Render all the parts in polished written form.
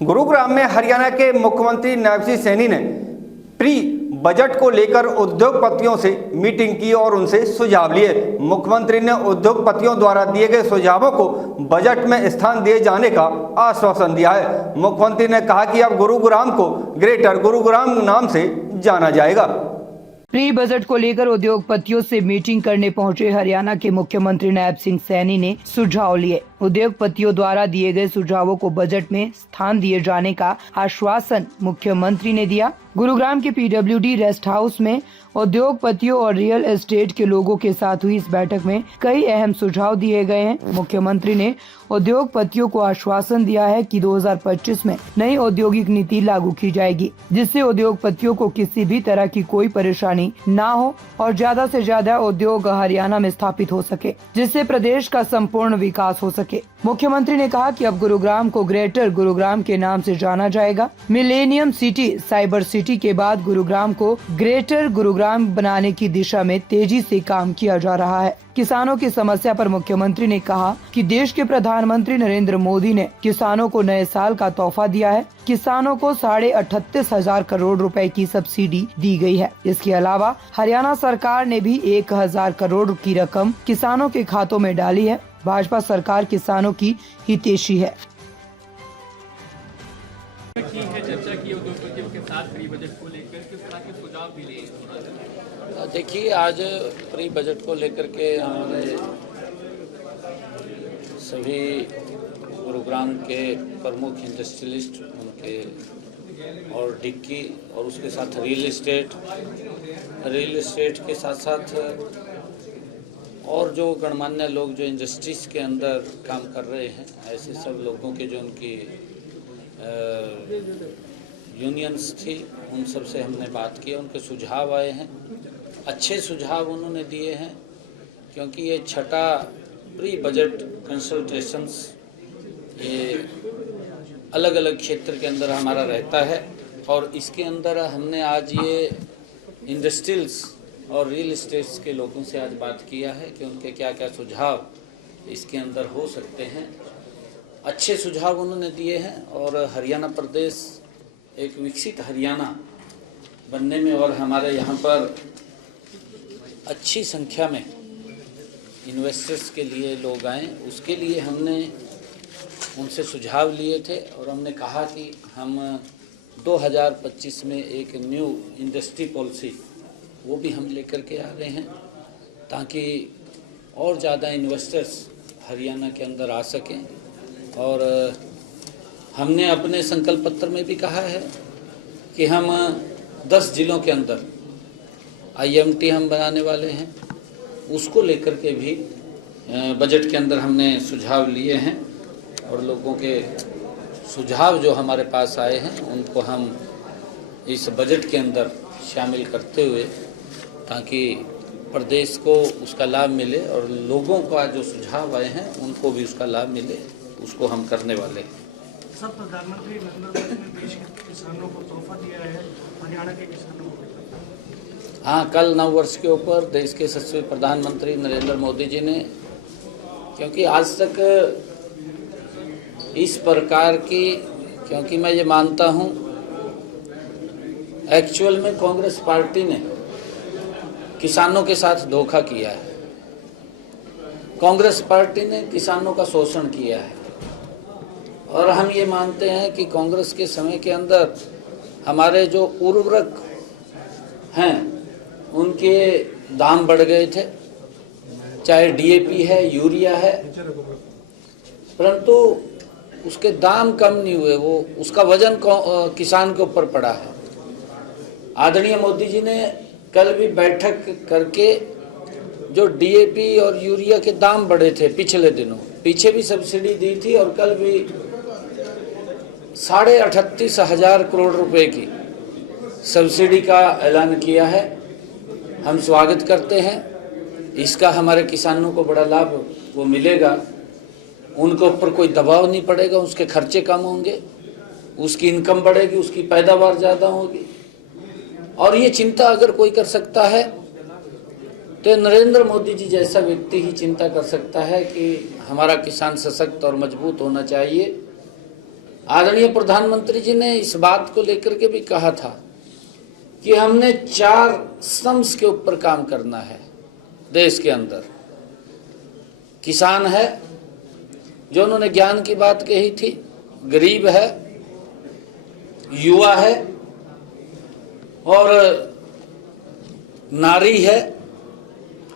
गुरुग्राम में हरियाणा के मुख्यमंत्री नायब सिंह सैनी ने प्री बजट को लेकर उद्योगपतियों से मीटिंग की और उनसे सुझाव लिए। मुख्यमंत्री ने उद्योगपतियों द्वारा दिए गए सुझावों को बजट में स्थान दिए जाने का आश्वासन दिया है। मुख्यमंत्री ने कहा कि अब गुरुग्राम को ग्रेटर गुरुग्राम नाम से जाना जाएगा। प्री बजट को लेकर उद्योगपतियों से मीटिंग करने पहुंचे हरियाणा के मुख्यमंत्री नायब सिंह सैनी ने सुझाव लिए। उद्योगपतियों द्वारा दिए गए सुझावों को बजट में स्थान दिए जाने का आश्वासन मुख्यमंत्री ने दिया। गुरुग्राम के पीडब्ल्यूडी रेस्ट हाउस में उद्योगपतियों और रियल एस्टेट के लोगों के साथ हुई इस बैठक में कई अहम सुझाव दिए गए हैं। मुख्यमंत्री ने उद्योगपतियों को आश्वासन दिया है कि 2025 में नई औद्योगिक नीति लागू की जाएगी, जिससे उद्योगपतियों को किसी भी तरह की कोई परेशानी ना हो और ज्यादा से ज्यादा उद्योग हरियाणा में स्थापित हो सके, जिससे प्रदेश का संपूर्ण विकास हो सके। मुख्यमंत्री ने कहा कि अब गुरुग्राम को ग्रेटर गुरुग्राम के नाम से जाना जाएगा। मिलेनियम सिटी, साइबर सिटी के बाद गुरुग्राम को ग्रेटर गुरुग्राम बनाने की दिशा में तेजी से काम किया जा रहा है। किसानों की समस्या पर मुख्यमंत्री ने कहा कि देश के प्रधानमंत्री नरेंद्र मोदी ने किसानों को नए साल का तोहफा दिया है। किसानों को 38,500 करोड़ रुपए की सब्सिडी दी गई है। इसके अलावा हरियाणा सरकार ने भी 1,000 करोड़ की रकम किसानों के खातों में डाली है। भाजपा सरकार किसानों की हितैषी है। चर्चा की उद्योगपतियों के साथ प्री बजट को लेकर किस तरह के सुझाव मिले? देखिए, आज प्री बजट को लेकर के हमारे सभी गुरुग्राम के प्रमुख इंडस्ट्रियलिस्ट, उनके और डिक्की और उसके साथ रियल एस्टेट के साथ साथ और जो गणमान्य लोग जो इंडस्ट्रीज के अंदर काम कर रहे हैं, ऐसे सब लोगों के जो उनकी यूनियंस थी, उन सब से हमने बात की। उनके सुझाव आए हैं, अच्छे सुझाव उन्होंने दिए हैं, क्योंकि ये छठा प्री बजट कंसल्टेशंस ये अलग अलग क्षेत्र के अंदर हमारा रहता है और इसके अंदर हमने आज ये इंडस्ट्रियल्स और रियल एस्टेट्स के लोगों से आज बात किया है कि उनके क्या क्या सुझाव इसके अंदर हो सकते हैं। अच्छे सुझाव उन्होंने दिए हैं और हरियाणा प्रदेश एक विकसित हरियाणा बनने में और हमारे यहाँ पर अच्छी संख्या में इन्वेस्टर्स के लिए लोग आएँ, उसके लिए हमने उनसे सुझाव लिए थे और हमने कहा कि हम 2025 में एक न्यू इंडस्ट्री पॉलिसी वो भी हम लेकर के आ रहे हैं, ताकि और ज़्यादा इन्वेस्टर्स हरियाणा के अंदर आ सकें। और हमने अपने संकल्प पत्र में भी कहा है कि हम 10 जिलों के अंदर IMT हम बनाने वाले हैं, उसको लेकर के भी बजट के अंदर हमने सुझाव लिए हैं और लोगों के सुझाव जो हमारे पास आए हैं उनको हम इस बजट के अंदर शामिल करते हुए, ताकि प्रदेश को उसका लाभ मिले और लोगों का जो सुझाव आए हैं उनको भी उसका लाभ मिले, उसको हम करने वाले हैं। सब प्रधानमंत्री नरेंद्र मोदी ने देश के किसानों को तोहफा दिया है, हरियाणा के किसानों को। हाँ, कल नव वर्ष के ऊपर देश के यशस्वी प्रधानमंत्री नरेंद्र मोदी जी ने, क्योंकि आज तक इस प्रकार की, क्योंकि मैं ये मानता हूँ एक्चुअल में कांग्रेस पार्टी ने किसानों के साथ धोखा किया है। कांग्रेस पार्टी ने किसानों का शोषण किया है और हम ये मानते हैं कि कांग्रेस के समय के अंदर हमारे जो उर्वरक हैं उनके दाम बढ़ गए थे, चाहे DAP है, यूरिया है, परंतु उसके दाम कम नहीं हुए, वो उसका वजन किसान के ऊपर पड़ा है। आदरणीय मोदी जी ने कल भी बैठक करके जो DAP और यूरिया के दाम बढ़े थे पिछले दिनों, पीछे भी सब्सिडी दी थी और कल भी 38,500 करोड़ रुपए की सब्सिडी का ऐलान किया है। हम स्वागत करते हैं, इसका हमारे किसानों को बड़ा लाभ वो मिलेगा, उनके ऊपर कोई दबाव नहीं पड़ेगा, उसके खर्चे कम होंगे, उसकी इनकम बढ़ेगी, उसकी पैदावार ज़्यादा होगी। और ये चिंता अगर कोई कर सकता है तो नरेंद्र मोदी जी जैसा व्यक्ति ही चिंता कर सकता है कि हमारा किसान सशक्त और मजबूत होना चाहिए। आदरणीय प्रधानमंत्री जी ने इस बात को लेकर के भी कहा था कि हमने 4 स्तंभ के ऊपर काम करना है देश के अंदर। किसान है, जो उन्होंने ज्ञान की बात कही थी, गरीब है, युवा है और नारी है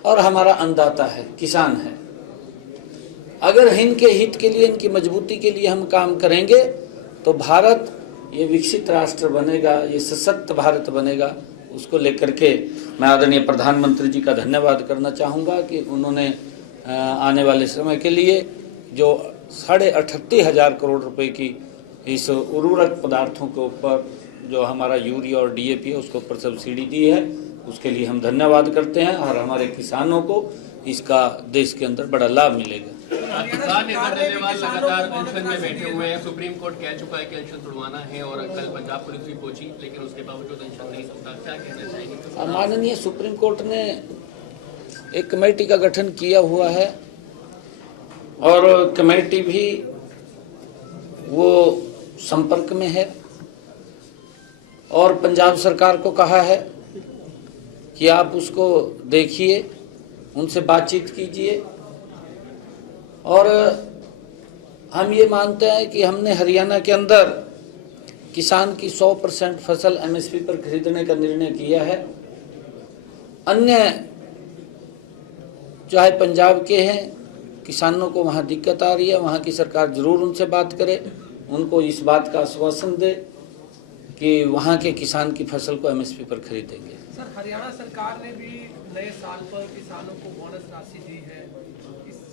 और हमारा अन्नदाता है, किसान है। अगर इनके हित के लिए, इनकी मजबूती के लिए हम काम करेंगे तो भारत ये विकसित राष्ट्र बनेगा, ये सशक्त भारत बनेगा। उसको लेकर के मैं आदरणीय प्रधानमंत्री जी का धन्यवाद करना चाहूँगा कि उन्होंने आने वाले समय के लिए जो 38,500 करोड़ रुपए की इस उर्वरक पदार्थों के ऊपर जो हमारा यूरिया और DAP है उसके ऊपर सब्सिडी दी है, उसके लिए हम धन्यवाद करते हैं और हमारे किसानों को इसका देश के अंदर बड़ा लाभ मिलेगा। किसान नेता डल्लेवाल लगातार अनशन में बैठे हुए हैं। सुप्रीम कोर्ट कह चुका है कि अनशन छुड़वाना है और कल पंजाब पुलिस भी पहुंची, लेकिन उसके बावजूद अनशन नहीं छूटा। क्या कहना चाहेंगे? माननीय सुप्रीम कोर्ट ने एक कमेटी का गठन किया हुआ है और कमेटी भी वो संपर्क में है और पंजाब सरकार को कहा है कि आप उसको देखिए, उनसे बातचीत कीजिए। और हम ये मानते हैं कि हमने हरियाणा के अंदर किसान की 100% फसल MSP पर खरीदने का निर्णय किया है। अन्य चाहे पंजाब के हैं, किसानों को वहाँ दिक्कत आ रही है, वहाँ की सरकार जरूर उनसे बात करे, उनको इस बात का आश्वासन दे कि वहाँ के किसान की फसल को MSP पर खरीदेंगे। सर, हरियाणा सरकार ने भी नए साल पर किसानों को बोनस राशि दी है,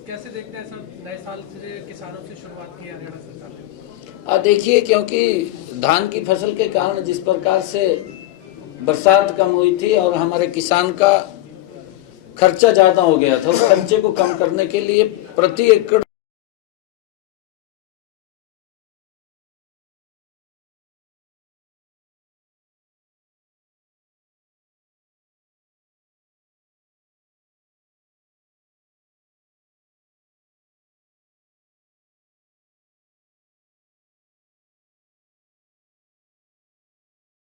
कैसे देखते हैं सर? नए साल से किसानों से शुरुआत की हरियाणा सरकार ने। देखिए, क्योंकि धान की फसल के कारण जिस प्रकार से बरसात कम हुई थी और हमारे किसान का खर्चा ज्यादा हो गया था, उस खर्चे को कम करने के लिए प्रति एकड़